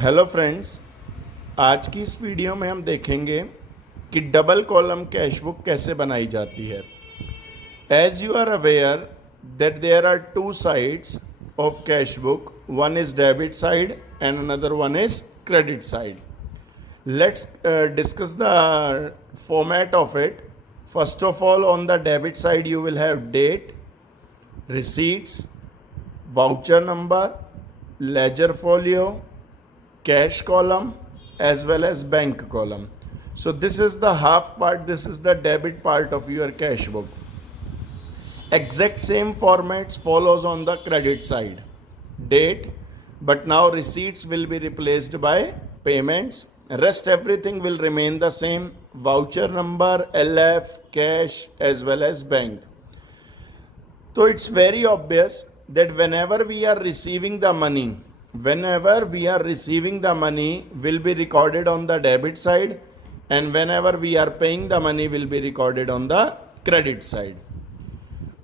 Hello friends, आज की इस वीडियो में हम देखेंगे कि डबल कॉलम कैश बुक कैसे बनाई जाती है। As you are aware that there are two sides of cash book, one is debit side and another one is credit side. Let's discuss the format of it. First of all, on the debit side you will have date, receipts, voucher number, ledger folio, cash column as well as bank column. So this is the half part, this is the debit part of your cash book. Exact same formats follows on the credit side. Date, but now receipts will be replaced by payments. Rest everything will remain the same. Voucher number, LF, cash as well as bank. So it's very obvious that whenever we are receiving the money will be recorded on the debit side, and whenever we are paying the money will be recorded on the credit side.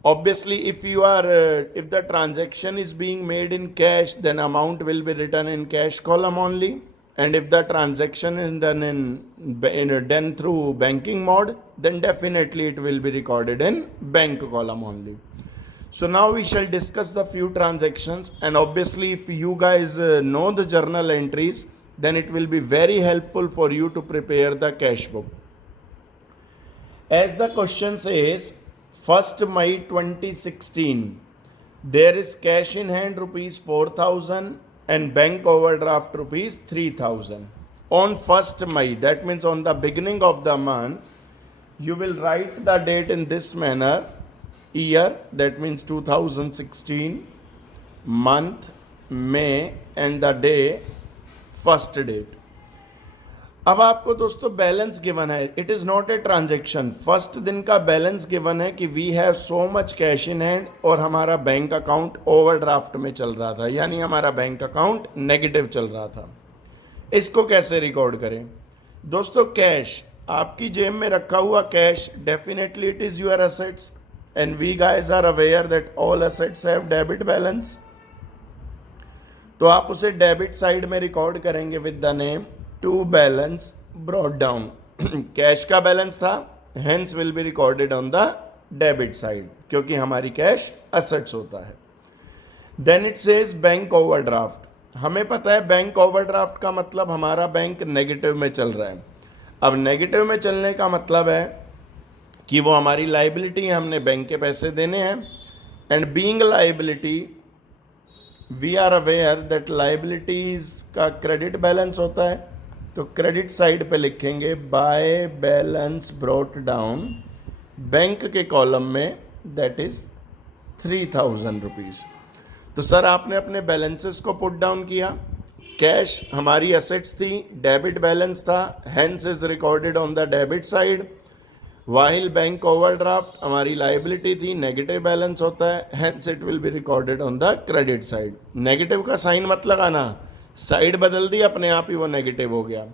Obviously, if the transaction is being made in cash, then amount will be written in cash column only. And if the transaction is done through banking mode, then definitely it will be recorded in bank column only. So now we shall discuss the few transactions, and obviously if you guys know the journal entries, then it will be very helpful for you to prepare the cash book. As the question says, 1st May 2016, there is cash in hand rupees 4,000 and bank overdraft rupees 3,000. On 1st May, that means on the beginning of the month, you will write the date in this manner. Year, that means 2016, month, May, and the day, first date. अब आपको दोस्तों balance given है, it is not a transaction. First दिन का balance given है कि we have so much cash in hand और हमारा बैंक अकाउंट ओवरड्राफ्ट में चल रहा था, यानी हमारा बैंक अकाउंट नेगेटिव चल रहा था. इसको कैसे रिकॉर्ड करें दोस्तों? कैश, आपकी जेब में रखा हुआ cash, definitely it is your assets, and we guys are aware that all assets have debit balance. तो आप उसे डेबिट साइड में रिकॉर्ड करेंगे with the name to balance brought down. Cash का बैलेंस था, hence will be recorded on the debit side, क्योंकि हमारी cash assets होता है. Then it says bank overdraft. हमें पता है बैंक ओवरड्राफ्ट का मतलब हमारा बैंक नेगेटिव में चल रहा है. अब नेगेटिव में चलने का मतलब है कि वो हमारी लाइबिलिटी है, हमने बैंक के पैसे देने हैं. And being liability, we are aware that liabilities का क्रेडिट बैलेंस होता है. तो क्रेडिट साइड पे लिखेंगे by balance brought down bank के कॉलम में, दैट इज 3,000 रुपीज. तो सर आपने अपने बैलेंसेस को पुट डाउन किया. कैश हमारी एसेट्स थी, डेबिट बैलेंस था, hence is recorded on the debit side. While bank overdraft हमारी लाइबिलिटी थी, नेगेटिव बैलेंस होता है, hence it will be recorded on the credit side. Negative का साइन मत लगाना, साइड बदल दी, अपने आप ही वो नेगेटिव हो गया.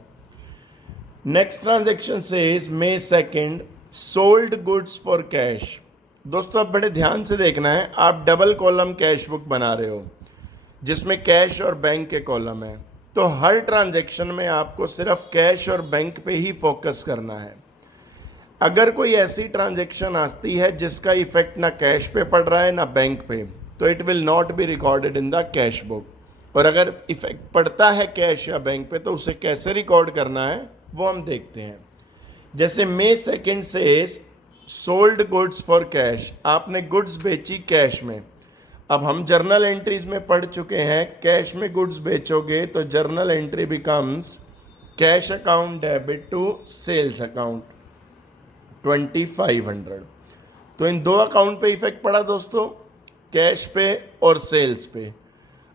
नेक्स्ट ट्रांजेक्शन से is May 2nd, sold goods for cash. दोस्तों अब बड़े ध्यान से देखना है, आप डबल कॉलम कैश बुक बना रहे हो जिसमें कैश और बैंक के कॉलम है, तो हर ट्रांजेक्शन में आपको सिर्फ कैश और बैंक पे ही फोकस करना है. अगर कोई ऐसी ट्रांजैक्शन आती है जिसका इफेक्ट ना कैश पे पड़ रहा है ना बैंक पे, तो it will not be recorded in the cash book. और अगर इफेक्ट पड़ता है कैश या बैंक पे, तो उसे कैसे रिकॉर्ड करना है वो हम देखते हैं. जैसे May 2nd से सोल्ड गुड्स फॉर कैश, आपने गुड्स बेची कैश में. अब हम जर्नल एंट्रीज में पढ़ चुके हैं, कैश में गुड्स बेचोगे तो journal entry becomes cash account debit to sales account 2,500. तो इन दो अकाउंट पे इफेक्ट पड़ा दोस्तों, कैश पे और सेल्स पे.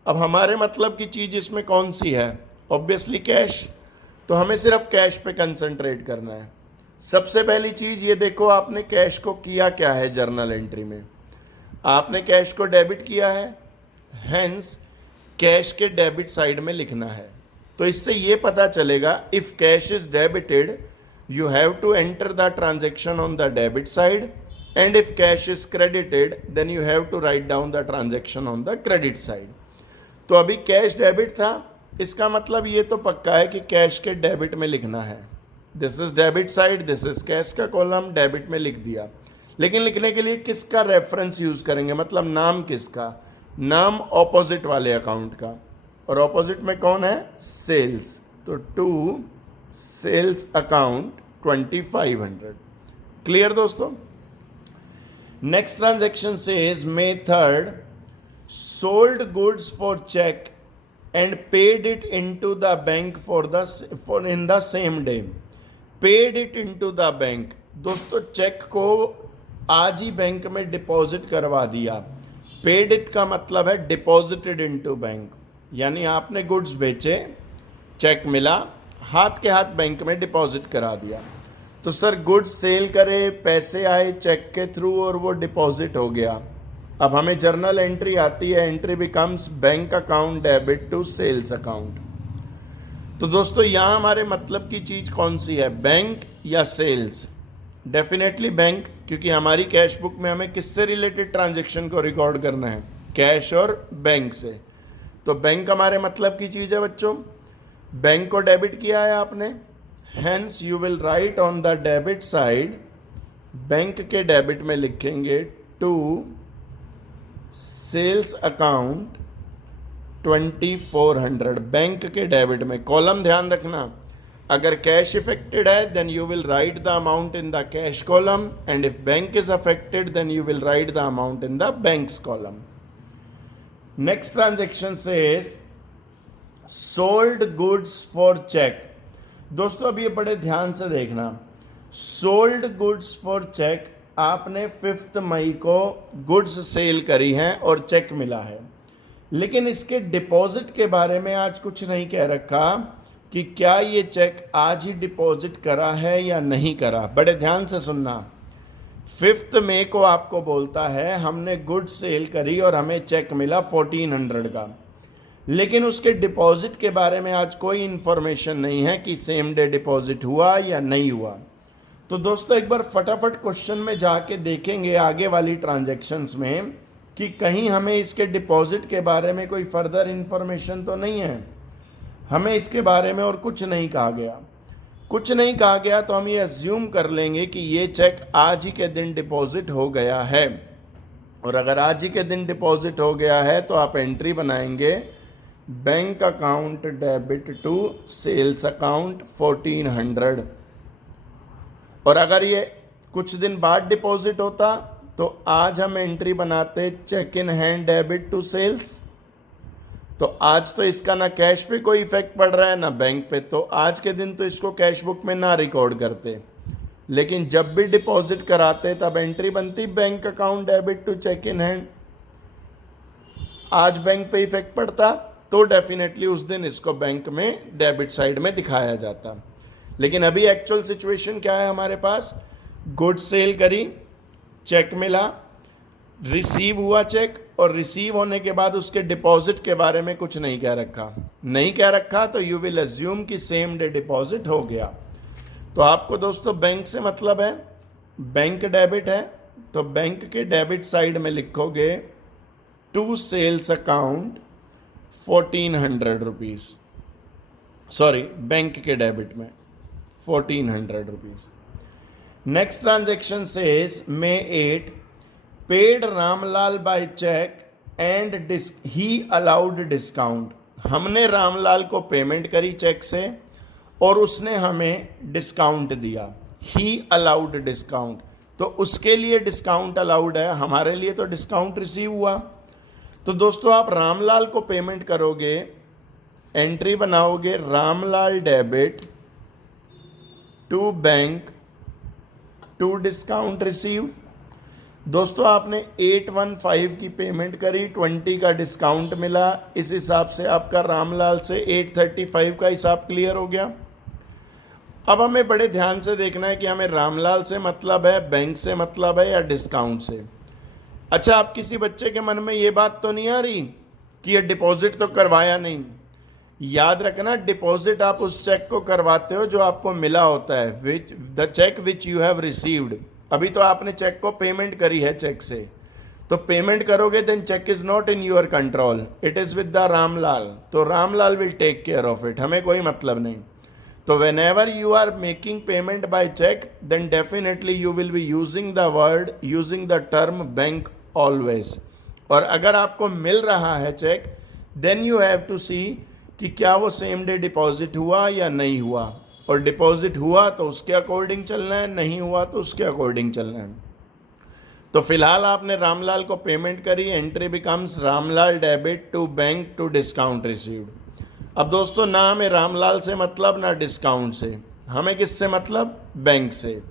अब हमारे मतलब की चीज़ इसमें कौन सी है? Obviously cash. तो हमें सिर्फ कैश पे कंसंट्रेट करना है. सबसे पहली चीज़ ये देखो, आपने कैश को किया क्या है जर्नल एंट्री में? आपने कैश को डेबिट किया है, हेंस कैश के डेबिट साइड में लिखना है. तो इससे ये पता चलेगा if cash is debited, you have to enter the transaction on the debit side, and if cash is credited, then you have to write down the transaction on the credit side. तो अभी cash debit था, इसका मतलब ये तो पक्का है कि कैश के डेबिट में लिखना है। This is debit side, this is cash का कॉलम, डेबिट में लिख दिया। लेकिन लिखने के लिए किसका रेफरेंस यूज करेंगे, मतलब नाम किसका, नाम ऑपोजिट वाले अकाउंट का, और ऑपोजिट में कौन है, सेल्स। तो टू सेल्स अकाउंट 2500। क्लियर दोस्तों। Next transaction says May 3rd sold goods for check and paid it into the bank in the same day. Paid it into the bank, दोस्तों check को आज ही bank में deposit करवा दिया। Paid it का मतलब है डिपॉजिटेड इनटू बैंक, यानी आपने गुड्स बेचे, चेक मिला, हाथ के हाथ बैंक में डिपॉजिट करा दिया। तो सर गुड्स सेल करे, पैसे आए चेक के थ्रू और वो डिपॉजिट हो गया। अब हमें जर्नल एंट्री आती है, entry becomes bank account debit to sales account. तो दोस्तों यहां हमारे मतलब की चीज कौन सी है, बैंक या सेल्स? डेफिनेटली बैंक, क्योंकि हमारी कैश बुक में हमें किससे रिलेटेड ट्रांजेक्शन को रिकॉर्ड करना है, कैश और बैंक से। तो बैंक हमारे मतलब की चीज है बच्चों। बैंक को डेबिट किया है आपने, Hence you will write on the debit side, bank के डेबिट में लिखेंगे टू सेल्स अकाउंट 2400। बैंक के डेबिट में कॉलम ध्यान रखना, अगर कैश इफेक्टेड है then you will write the amount in the cash column, and if bank is affected then you will write the amount in the banks column. Next transaction says sold goods for cheque. दोस्तों अब ये बड़े ध्यान से देखना, sold goods for check, आपने 5 मई को goods sale करी हैं और चेक मिला है, लेकिन इसके डिपॉजिट के बारे में आज कुछ नहीं कह रखा कि क्या ये चेक आज ही डिपॉजिट करा है या नहीं करा। बड़े ध्यान से सुनना, 5 मई को आपको बोलता है हमने गुड्स सेल करी और हमें चेक मिला 1400 का, लेकिन उसके डिपॉजिट के बारे में आज कोई इंफॉर्मेशन नहीं है कि सेम डे डिपॉजिट हुआ या नहीं हुआ। तो दोस्तों एक बार फटाफट क्वेश्चन में जाके देखेंगे आगे वाली ट्रांजैक्शंस में कि कहीं हमें इसके डिपॉजिट के बारे में कोई फर्दर इंफॉर्मेशन तो नहीं है। हमें इसके बारे में और कुछ नहीं कहा गया, कुछ नहीं कहा गया, तो हम ये अज्यूम कर लेंगे कि ये चेक आज ही के दिन डिपॉजिट हो गया है। और अगर आज ही के दिन डिपॉजिट हो गया है तो आप एंट्री बनाएंगे bank account debit to sales account 1400। और अगर ये कुछ दिन बाद डिपॉजिट होता तो आज हम एंट्री बनाते cheque in hand debit to sales. तो आज तो इसका ना कैश पे कोई इफेक्ट पड़ रहा है ना बैंक पे, तो आज के दिन तो इसको कैश बुक में ना रिकॉर्ड करते, लेकिन जब भी डिपॉजिट कराते तब एंट्री बनती bank account debit to cheque in hand. आज बैंक पे इफेक्ट पड़ता तो डेफिनेटली उस दिन इसको बैंक में डेबिट साइड में दिखाया जाता। लेकिन अभी एक्चुअल सिचुएशन क्या है हमारे पास, गुड्स सेल करी, चेक मिला, रिसीव हुआ चेक, और रिसीव होने के बाद उसके डिपॉजिट के बारे में कुछ नहीं कह रखा। नहीं कह रखा तो यू विल अज्यूम कि सेम डे डिपॉजिट हो गया। तो आपको दोस्तों बैंक से मतलब है, बैंक डेबिट है तो बैंक के डेबिट साइड में लिखोगे to sales account 1400 rupees, sorry bank के डेबिट में 1400 rupees. Next transaction says May 8 paid Ramlal by cheque and he allowed discount. हमने रामलाल को पेमेंट करी चेक से और उसने हमें डिस्काउंट दिया, ही अलाउड डिस्काउंट, तो उसके लिए डिस्काउंट अलाउड है, हमारे लिए तो डिस्काउंट रिसीव हुआ। तो दोस्तों आप रामलाल को पेमेंट करोगे, एंट्री बनाओगे Ramlal debit to bank to discount receive. दोस्तों आपने 815 की पेमेंट करी, 20 का डिस्काउंट मिला, इस हिसाब से आपका रामलाल से 835 का हिसाब क्लियर हो गया। अब हमें बड़े ध्यान से देखना है कि हमें रामलाल से मतलब है, बैंक से मतलब है या डिस्काउंट से। अच्छा, आप किसी बच्चे के मन में ये बात तो नहीं आ रही कि ये डिपॉजिट तो करवाया नहीं? याद रखना, डिपॉजिट आप उस चेक को करवाते हो जो आपको मिला होता है, the cheque which you have received. अभी तो आपने चेक को पेमेंट करी है चेक से, तो पेमेंट करोगे then cheque is not in your control, it is with the Ramlal, तो Ramlal will take care of it, हमें कोई मतलब नहीं। तो whenever you are making payment by cheque then definitely you will be using the term bank always. और अगर आपको मिल रहा है cheque then you have to see कि क्या वो सेम डे डिपॉजिट हुआ या नहीं हुआ, और डिपॉजिट हुआ तो उसके अकॉर्डिंग चलना है, नहीं हुआ तो उसके अकॉर्डिंग चलना है। तो फिलहाल आपने रामलाल को पेमेंट करी, entry becomes Ramlal debit to bank to discount received. अब दोस्तों ना हमें रामलाल से मतलब ना डिस्काउंट से, हमें किससे मतलब, बैंक से।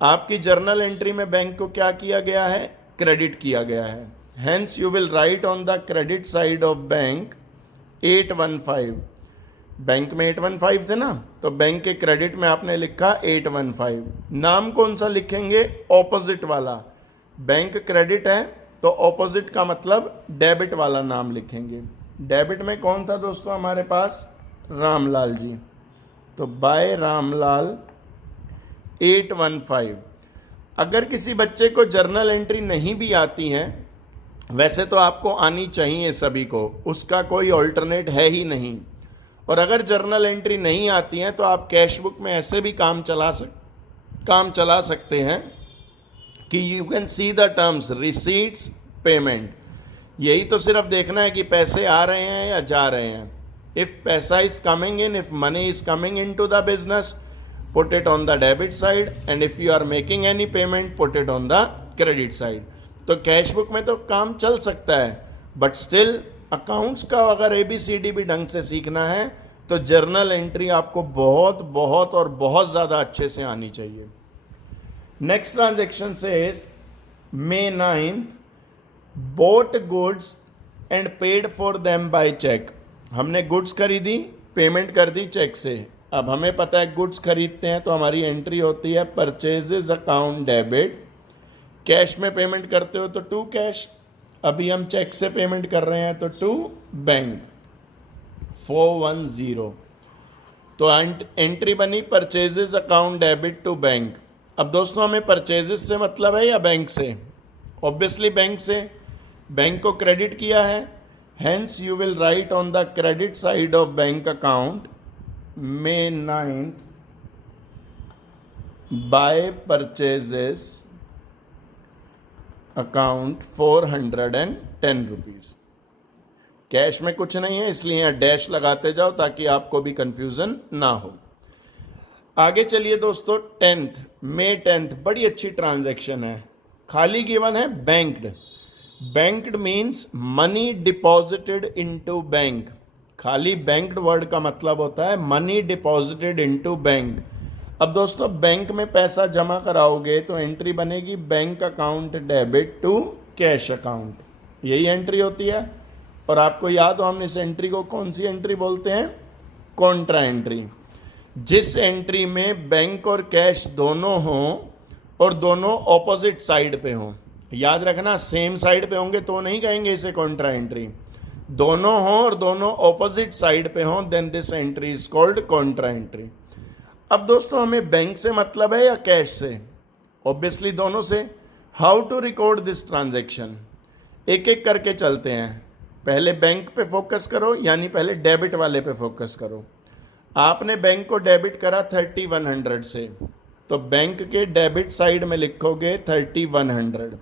आपकी जर्नल एंट्री में बैंक को क्या किया गया है, क्रेडिट किया गया है। Hence you will write on the credit side of bank 815, bank में 815 थे ना, तो बैंक के क्रेडिट में आपने लिखा 815। नाम कौन सा लिखेंगे, ऑपोजिट वाला। बैंक क्रेडिट है तो ऑपोजिट का मतलब डेबिट वाला नाम लिखेंगे। डेबिट में कौन था दोस्तों हमारे पास, रामलाल जी, तो बाय रामलाल 815। अगर किसी बच्चे को जर्नल एंट्री नहीं भी आती है, वैसे तो आपको आनी चाहिए सभी को, उसका कोई ऑल्टरनेट है ही नहीं। और अगर जर्नल एंट्री नहीं आती है तो आप कैश बुक में ऐसे भी काम चला सकते हैं कि you can see the terms receipts payment. यही तो सिर्फ देखना है कि पैसे आ रहे हैं या जा रहे हैं। इफ पैसा is coming in, if money is coming in to the business, put it on the debit side, and if you are making any payment put it on the credit side. तो cash book में तो काम चल सकता है, but still accounts का अगर ABCD भी ढंग से सीखना है तो जर्नल एंट्री आपको बहुत बहुत और बहुत ज़्यादा अच्छे से आनी चाहिए। Next transaction says May 9th bought goods and paid for them by check। हमने गुड्स खरीदी, पेमेंट कर दी चेक से। अब हमें पता है गुड्स खरीदते हैं तो हमारी एंट्री होती है परचेजेस अकाउंट डेबिट। कैश में पेमेंट करते हो तो टू कैश, अभी हम चेक से पेमेंट कर रहे हैं तो टू बैंक 410। तो एंट्री बनी purchases account debit to bank. अब दोस्तों हमें परचेजेस से मतलब है या बैंक से, ऑब्वियसली बैंक से, बैंक को क्रेडिट किया है। Hence you will write on the credit side of bank account May 9th bye purchases account 410 rupees. Cash में कुछ नहीं है इसलिए यहाँ डैश लगाते जाओ ताकि आपको भी कंफ्यूजन ना हो। आगे चलिए दोस्तों, 10th May 10th बड़ी अच्छी ट्रांजैक्शन है, खाली गिवन है banked. Banked means money deposited into bank. खाली बैंक्ड वर्ड का मतलब होता है मनी डिपॉजिटेड इनटू बैंक। अब दोस्तों बैंक में पैसा जमा कराओगे तो एंट्री बनेगी bank account debit to cash account, यही एंट्री होती है। और आपको याद हो हमने इस एंट्री को कौन सी एंट्री बोलते हैं, कॉन्ट्रा एंट्री। जिस एंट्री में बैंक और कैश दोनों हों और दोनों ऑपोजिट साइड पे हों, याद रखना सेम साइड पे होंगे तो नहीं कहेंगे इसे कॉन्ट्रा एंट्री, दोनों हों और दोनों ऑपोजिट साइड पे हों then this entry is called contra entry. अब दोस्तों हमें बैंक से मतलब है या कैश से, ऑब्वियसली दोनों से। How to record this transaction, एक एक करके चलते हैं। पहले बैंक पे फोकस करो, यानी पहले डेबिट वाले पे फोकस करो। आपने बैंक को डेबिट करा 3100 से, तो बैंक के डेबिट साइड में लिखोगे 3100।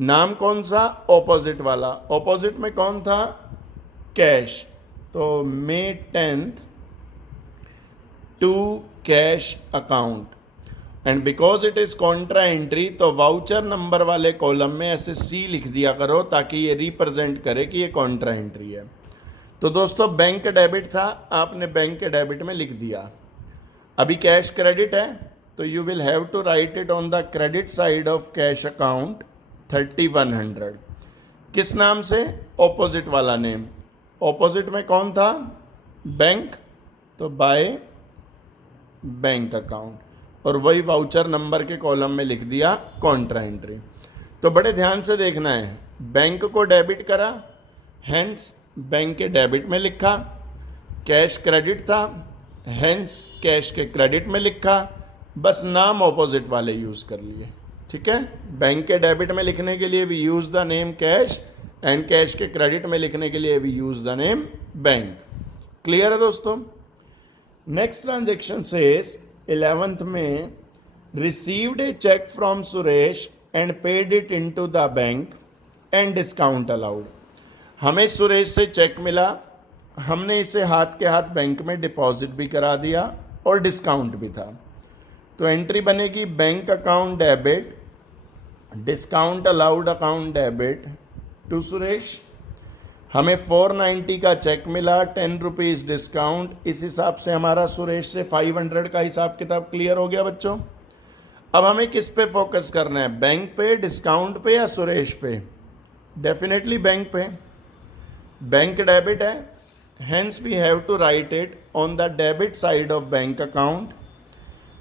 नाम कौन सा, ऑपोजिट वाला। ऑपोजिट में कौन था, कैश, तो May 10th to cash account. And because it is contra entry तो वाउचर नंबर वाले कॉलम में ऐसे C लिख दिया करो ताकि ये रिप्रेजेंट करे कि ये कॉन्ट्रा एंट्री है। तो दोस्तों बैंक डेबिट था, आपने बैंक के डेबिट में लिख दिया। अभी कैश क्रेडिट है तो you will have to write it on the credit side of cash account 3100। किस नाम से, ऑपोजिट वाला नेम। ऑपोजिट में कौन था, बैंक, तो बाय बैंक अकाउंट, और वही वाउचर नंबर के कॉलम में लिख दिया कॉन्ट्रा एंट्री। तो बड़े ध्यान से देखना है, बैंक को डेबिट करा, हेंस बैंक के डेबिट में लिखा। कैश क्रेडिट था, हेंस कैश के क्रेडिट में लिखा। बस नाम ऑपोजिट वाले यूज कर लिए। ठीक है, बैंक के डेबिट में लिखने के लिए we use the name cash and cash के क्रेडिट में लिखने के लिए we use the name bank. Clear है दोस्तों। नेक्स्ट ट्रांजेक्शन सेज 11th में received a cheque from Suresh and paid it into the bank and discount allowed. हमें सुरेश से चेक मिला, हमने इसे हाथ के हाथ बैंक में डिपॉजिट भी करा दिया और डिस्काउंट भी था। तो एंट्री बनेगी bank account debit, discount allowed account debit to Suresh. हमें 490 का चेक मिला, 10 रुपीज़ डिस्काउंट। इस हिसाब से हमारा सुरेश से 500 का हिसाब किताब क्लियर हो गया बच्चों। अब हमें किस पे फोकस करना है, बैंक पे, डिस्काउंट पे या सुरेश पे? डेफिनेटली बैंक पे। बैंक डेबिट है, hence we have to write it on the debit side of bank account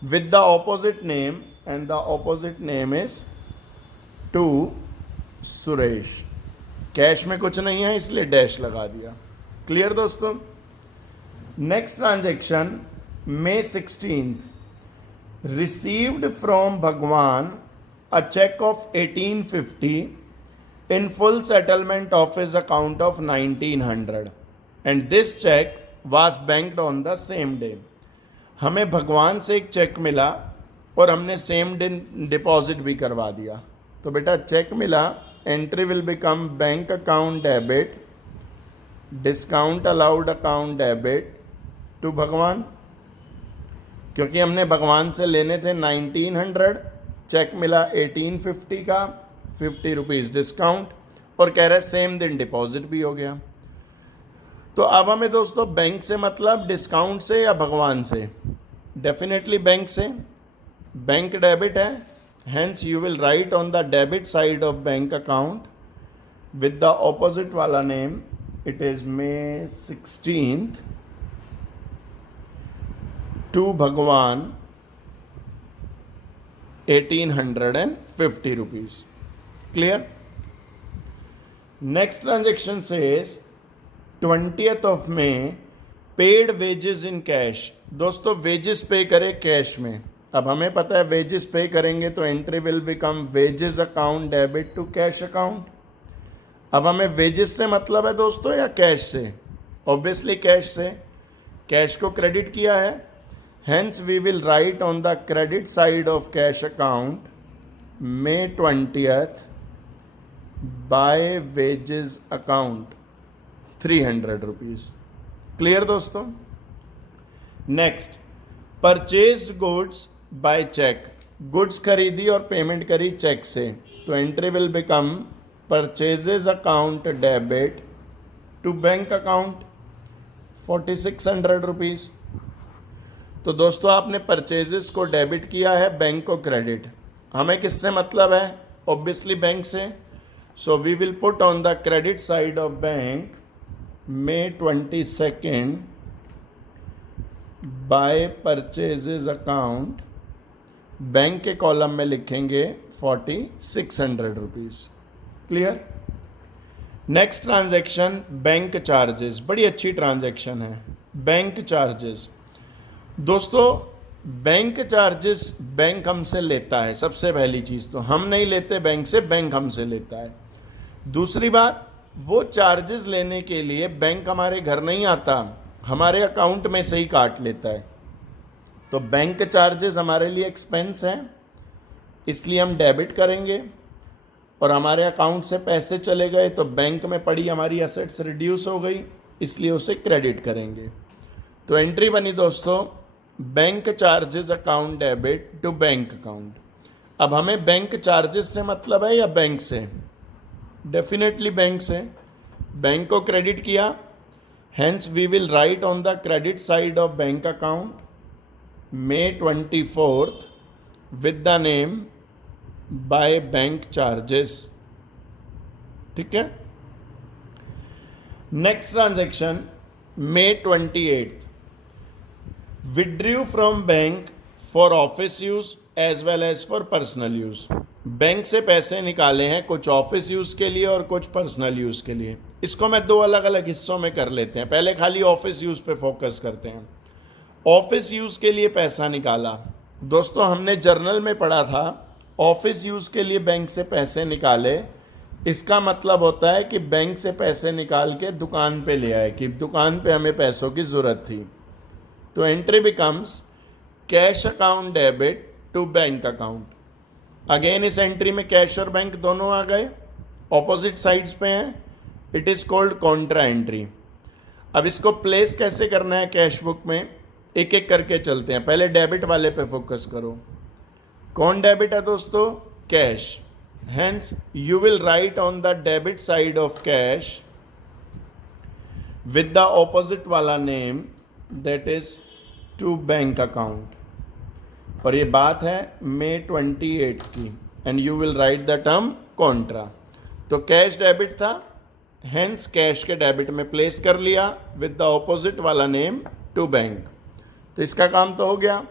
with the opposite name and the opposite name is to Suresh. Cash में कुछ नहीं है इसलिए डैश लगा दिया। क्लियर दोस्तों। Next transaction May 16th received from भगवान अ check of 1850 in full settlement of his account of 1900 and this check was banked on the same day। हमें भगवान से एक चेक मिला और हमने सेम दिन डिपॉजिट भी करवा दिया। तो बेटा चेक मिला, entry will become bank account debit, discount allowed account debit to Bhagwan, क्योंकि हमने भगवान से लेने थे 1900, चेक मिला 1850 का, 50 रुपीज़ डिस्काउंट और कह रहे सेम दिन डिपॉजिट भी हो गया। तो अब हमें दोस्तों बैंक से मतलब डिस्काउंट से या भगवान से? डेफिनेटली बैंक से। बैंक डेबिट है, hence you will write on the debit side of bank account with the opposite वाला name, it is May 16th to Bhagwan 1850 rupees. Clear. Next transaction says 20th of May paid wages in cash. दोस्तों wages pay करे cash में। अब हमें पता है wages पे करेंगे तो entry will become wages account debit to cash account. अब हमें वेजेस से मतलब है दोस्तों या कैश से? ऑब्वियसली कैश से। कैश को क्रेडिट किया है, hence we will write on the credit side of cash account May 20th by wages account 300 rupees. Clear दोस्तों। Next purchased goods by cheque. Goods खरीदी और पेमेंट करी चेक से, तो entry will become purchases account debit to bank account 4600 rupees. तो दोस्तों आपने purchases को डेबिट किया है, बैंक को क्रेडिट। हमें किससे मतलब है? ऑब्वियसली बैंक से। So we will put on the credit side of bank May 22nd by purchases account, bank के कॉलम में लिखेंगे 4600 rupees. Clear. Next transaction bank charges. बड़ी अच्छी ट्रांजैक्शन है बैंक चार्जेस। दोस्तों बैंक चार्जेस बैंक हमसे लेता है, सबसे पहली चीज़ तो हम नहीं लेते बैंक से, बैंक हमसे लेता है। दूसरी बात, वो चार्जेस लेने के लिए बैंक हमारे घर नहीं आता, हमारे अकाउंट में से ही काट लेता है। तो बैंक चार्जेस हमारे लिए एक्सपेंस है, इसलिए हम डेबिट करेंगे और हमारे अकाउंट से पैसे चले गए तो बैंक में पड़ी हमारी एसेट्स रिड्यूस हो गई, इसलिए उसे क्रेडिट करेंगे। तो एंट्री बनी दोस्तों bank charges account debit to bank account. अब हमें बैंक चार्जेस से मतलब है या बैंक से? डेफिनेटली बैंक से। बैंक को क्रेडिट किया, hence we will write on the credit side of bank account May 24th with the name by bank charges. ठीक है। Next transaction May 28th withdrew from bank for office use as well as for personal use. Bank से पैसे निकाले हैं कुछ office use के लिए और कुछ पर्सनल यूज़ के लिए। इसको मैं दो अलग अलग हिस्सों में कर लेते हैं। पहले खाली ऑफिस यूज़ पे फोकस करते हैं। ऑफिस यूज़ के लिए पैसा निकाला। दोस्तों हमने जर्नल में पढ़ा था ऑफिस यूज़ के लिए बैंक से पैसे निकाले, इसका मतलब होता है कि बैंक से पैसे निकाल के दुकान पे ले आए, कि दुकान पे हमें पैसों की ज़रूरत थी। तो entry becomes cash account debit to bank account. Again इस एंट्री में कैश और बैंक दोनों आ गए, ऑपोजिट साइड्स पे हैं। It is called contra entry. अब इसको प्लेस कैसे करना है कैश बुक में, एक एक करके चलते हैं। पहले डेबिट वाले पे फोकस करो। कौन डेबिट है दोस्तों? Cash. Hence, you will write on the debit side of cash with the opposite वाला name, that is to bank account. और ये बात है May 28 की, and you will write the term contra. तो कैश डेबिट था, hence कैश के debit में प्लेस कर लिया with the opposite वाला नेम टू बैंक। तो इसका काम तो हो गया।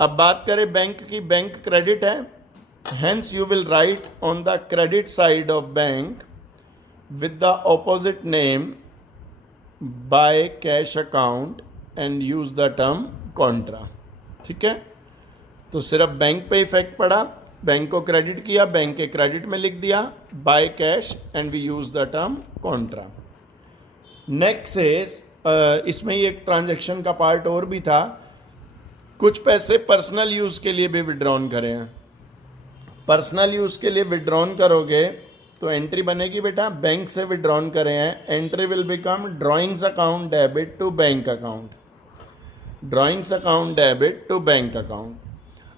अब बात करें बैंक की, बैंक क्रेडिट है, hence you will write on the credit side of bank with the opposite name by cash account and use the term contra। ठीक है, तो सिर्फ बैंक पे इफेक्ट पड़ा, बैंक को क्रेडिट किया, बैंक के क्रेडिट में लिख दिया by cash and we use the term contra. Next is, इसमें ही एक ट्रांजैक्शन का पार्ट और भी था, कुछ पैसे पर्सनल यूज के लिए भी विड्रॉन करें हैं। पर्सनल यूज़ के लिए विड्रॉन करोगे तो एंट्री बनेगी बेटा, बैंक से विड्रॉन करे हैं, entry will become drawings account debit to bank account. Drawings account debit to bank account.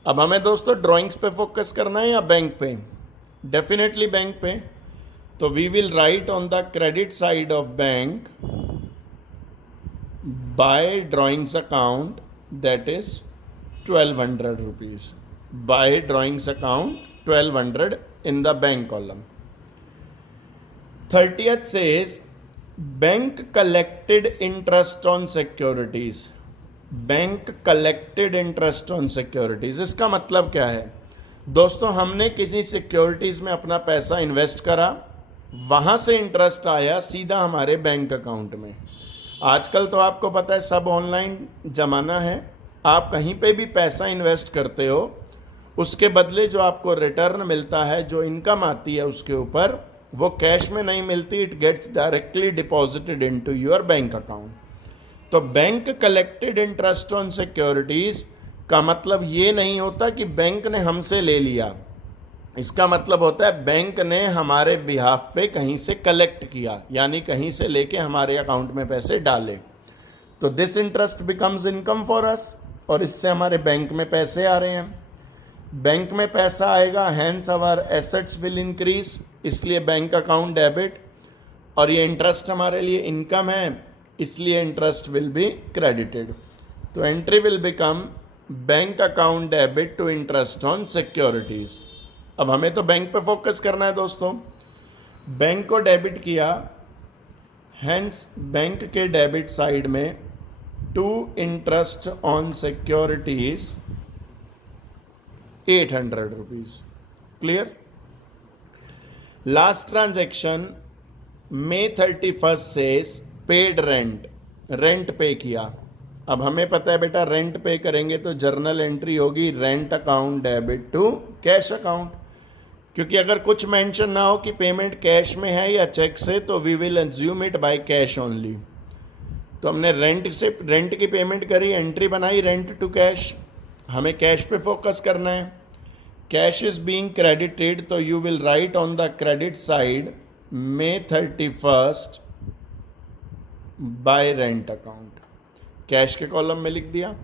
अब हमें दोस्तों ड्राइंग्स पे फोकस करना है या बैंक पे? डेफिनेटली बैंक पे। तो we will write on the credit side of bank by drawings account, that is 1200 rupees. By drawings account 1200 in the bank column. 30th says bank collected interest on securities. Bank collected interest on securities, इसका मतलब क्या है दोस्तों? हमने किसी securities में अपना पैसा इन्वेस्ट करा, वहां से इंटरेस्ट आया सीधा हमारे बैंक अकाउंट में। आजकल तो आपको पता है सब ऑनलाइन जमाना है, आप कहीं पे भी पैसा इन्वेस्ट करते हो, उसके बदले जो आपको रिटर्न मिलता है, जो इनकम आती है उसके ऊपर, वो कैश में नहीं मिलती, it gets directly deposited into your bank account. तो bank collected interest on securities का मतलब ये नहीं होता कि बैंक ने हमसे ले लिया, इसका मतलब होता है बैंक ने हमारे बिहाफ पे कहीं से कलेक्ट किया, यानी कहीं से लेके हमारे अकाउंट में पैसे डाले। तो this interest becomes income for us, और इससे हमारे बैंक में पैसे आ रहे हैं। बैंक में पैसा आएगा, hence our assets will increase, इसलिए बैंक अकाउंट डेबिट, और ये इंटरेस्ट हमारे लिए इनकम है, इसलिए इंटरेस्ट विल बी क्रेडिटेड। तो entry will become bank account debit to interest on securities. अब हमें तो बैंक पे फोकस करना है दोस्तों। बैंक को डेबिट किया, हैंस बैंक के डेबिट साइड में to interest on securities 800 rupees. Clear? Last transaction May 31st से पेड रेंट, रेंट पे किया। अब हमें पता है बेटा रेंट पे करेंगे तो जर्नल एंट्री होगी rent account debit to cash account, क्योंकि अगर कुछ मेंशन ना हो कि पेमेंट कैश में है या चेक से, तो we will assume it by cash only. तो हमने रेंट की पेमेंट करी, एंट्री बनाई रेंट टू कैश, हमें कैश पे फोकस करना है। कैश इज बीइंग क्रेडिटेड, तो you will write on the credit side May 31st by rent account, cash के कॉलम में लिख दिया।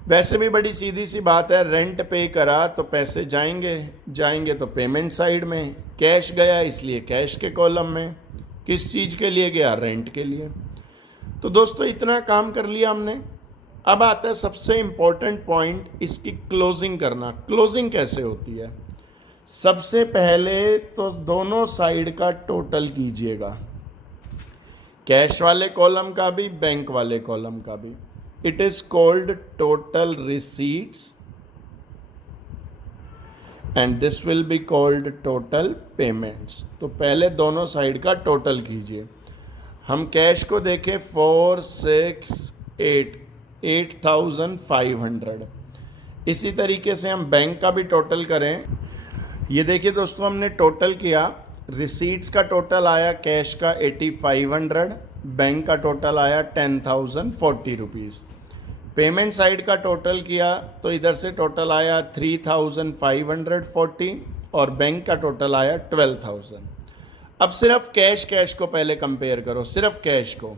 वैसे भी बड़ी सीधी सी बात है, रेंट पे करा तो पैसे जाएंगे तो पेमेंट साइड में, कैश गया इसलिए कैश के कॉलम में। किस चीज़ के लिए गया? रेंट के लिए। तो दोस्तों इतना काम कर लिया हमने। अब आता है सबसे इंपॉर्टेंट पॉइंट, इसकी क्लोजिंग करना। क्लोजिंग कैसे होती है? सबसे पहले तो दोनों साइड का टोटल कीजिएगा, कैश वाले कॉलम का भी, बैंक वाले कॉलम का भी। It is called total receipts and this will be called total payments. तो पहले दोनों साइड का टोटल कीजिए। हम कैश को देखें 8,500। इसी तरीके से हम बैंक का भी टोटल करें ये देखिए दोस्तों, हमने टोटल किया, रिसीट्स का टोटल आया कैश का 8500, बैंक का टोटल आया 10,040 रुपीज़। पेमेंट साइड का टोटल किया तो इधर से टोटल आया 3,540 और बैंक का टोटल आया 12,000। अब सिर्फ कैश को पहले कंपेयर करो, सिर्फ कैश को।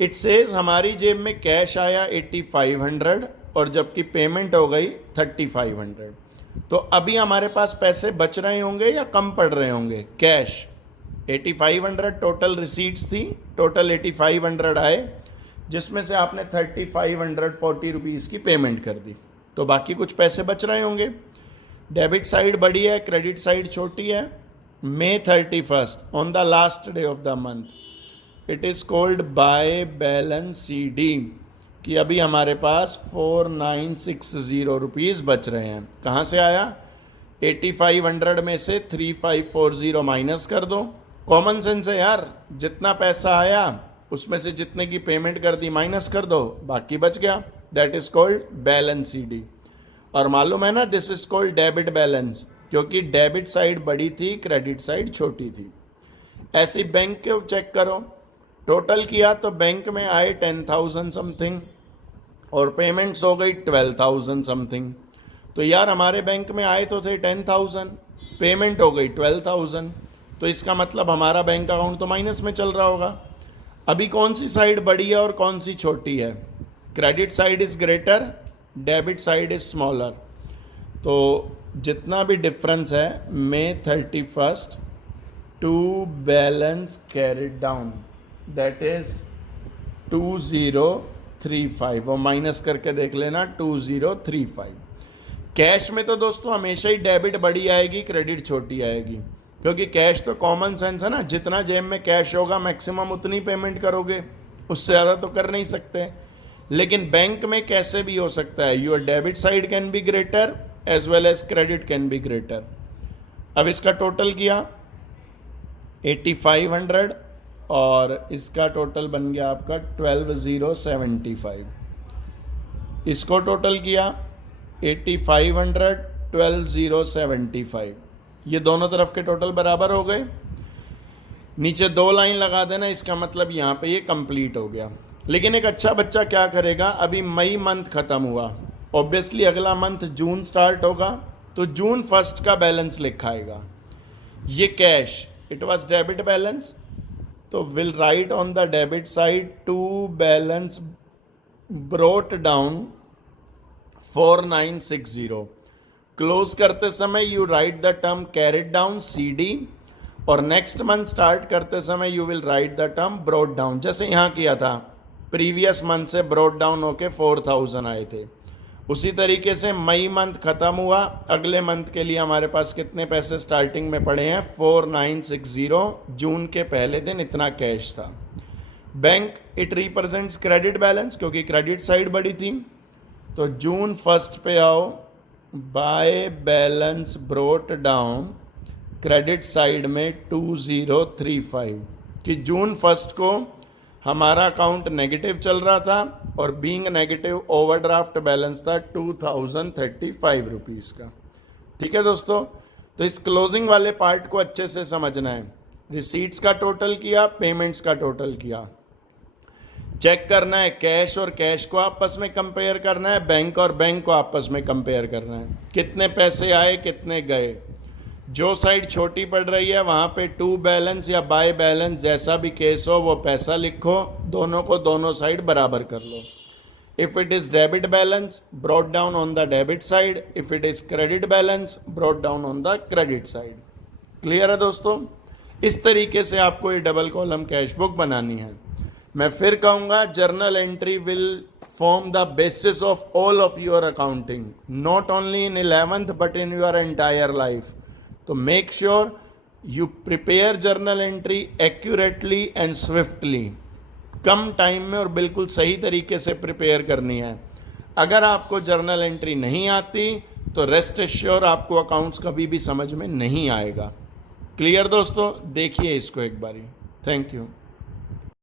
इट सेज हमारी जेब में कैश आया 8500 और जबकि पेमेंट हो गई 3500। तो अभी हमारे पास पैसे बच रहे होंगे या कम पड़ रहे होंगे? कैश 8500 टोटल रिसीट्स थी, टोटल 8500 आए, जिसमें से आपने 3540 रुपीज़ की पेमेंट कर दी, तो बाकी कुछ पैसे बच रहे होंगे। डेबिट साइड बड़ी है, क्रेडिट साइड छोटी है। May 31st, on the last day of the month, it is called by balance CD, कि अभी हमारे पास 4960 रुपीज़ बच रहे हैं। कहाँ से आया? 8500 में से 3540 माइनस कर दो। कॉमन सेंस है यार, जितना पैसा आया उसमें से जितने की पेमेंट कर दी माइनस कर दो, बाकी बच गया। That is called balance CD। और मालूम है ना, this is called debit balance, क्योंकि डेबिट साइड बड़ी थी, क्रेडिट साइड छोटी थी। ऐसी बैंक को चेक करो, टोटल किया तो बैंक में आए 10,000 समथिंग और पेमेंट्स हो गई 12,000 समथिंग। तो यार हमारे बैंक में आए तो थे 10,000, पेमेंट हो गई 12,000, तो इसका मतलब हमारा बैंक अकाउंट तो माइनस में चल रहा होगा। अभी कौन सी साइड बड़ी है और कौन सी छोटी है? Credit side is greater, debit side is smaller. तो जितना भी डिफरेंस है May 31st to balance carried down, that is 2035, और माइनस करके देख लेना 2035। कैश में तो दोस्तों हमेशा ही डेबिट बड़ी आएगी, क्रेडिट छोटी आएगी, क्योंकि कैश तो कॉमन सेंस है ना, जितना जेब में कैश होगा मैक्सिमम उतनी पेमेंट करोगे, उससे ज़्यादा तो कर नहीं सकते। लेकिन बैंक में कैसे भी हो सकता है, your debit side can be greater as well as credit can be greater. अब इसका टोटल किया 8500 और इसका टोटल बन गया आपका 12,075। इसको टोटल किया 8500 12,075, ये दोनों तरफ के टोटल बराबर हो गए। नीचे 2 लाइन लगा देना, इसका मतलब यहाँ पे ये कंप्लीट हो गया। लेकिन एक अच्छा बच्चा क्या करेगा, अभी मई मंथ खत्म हुआ, ऑब्वियसली अगला मंथ जून स्टार्ट होगा, तो जून 1 का बैलेंस लिखाएगा। ये cash, it was debit balance, तो will write on the debit side to balance brought down 4960। Close करते समय you write the term carried down CD, और नेक्स्ट मंथ स्टार्ट करते समय you will write the term brought down. जैसे यहाँ किया था, प्रीवियस मंथ से ब्रोट डाउन होके 4000 आए थे, उसी तरीके से मई मंथ खत्म हुआ, अगले मंथ के लिए हमारे पास कितने पैसे स्टार्टिंग में पड़े हैं? 4960। जून के पहले दिन इतना कैश था। Bank it represents credit balance, क्योंकि क्रेडिट साइड बड़ी थी, तो जून 1 पे आओ, by balance brought down credit side में 2035, कि जून 1 को हमारा अकाउंट नेगेटिव चल रहा था और बीइंग नेगेटिव ओवरड्राफ्ट बैलेंस था 2035 रुपीज़ का। ठीक है दोस्तों, तो इस क्लोजिंग वाले पार्ट को अच्छे से समझना है। रिसीट्स का टोटल किया, पेमेंट्स का टोटल किया, चेक करना है, कैश और कैश को आपस में कंपेयर करना है, बैंक और बैंक को आपस में कंपेयर करना है, कितने पैसे आए कितने गए। जो साइड छोटी पड़ रही है वहाँ पे टू बैलेंस या बाय बैलेंस जैसा भी केस हो वो पैसा लिखो, दोनों को दोनों साइड बराबर कर लो। If it is debit balance brought down on the debit side, if it is credit balance brought down on the credit side. Clear है दोस्तों? इस तरीके से आपको ये डबल कॉलम कैश बुक बनानी है। मैं फिर कहूँगा, journal entry will form the basis of all of your accounting, not only in 11th but in your entire life. So make sure you prepare journal entry accurately and swiftly. Come time में और बिल्कुल सही तरीके से prepare करनी है। अगर आपको जर्नल एंट्री नहीं आती तो रेस्ट एश्योर आपको अकाउंट्स कभी भी समझ में नहीं आएगा। क्लियर दोस्तों? देखिए इसको एक बारी। Thank you.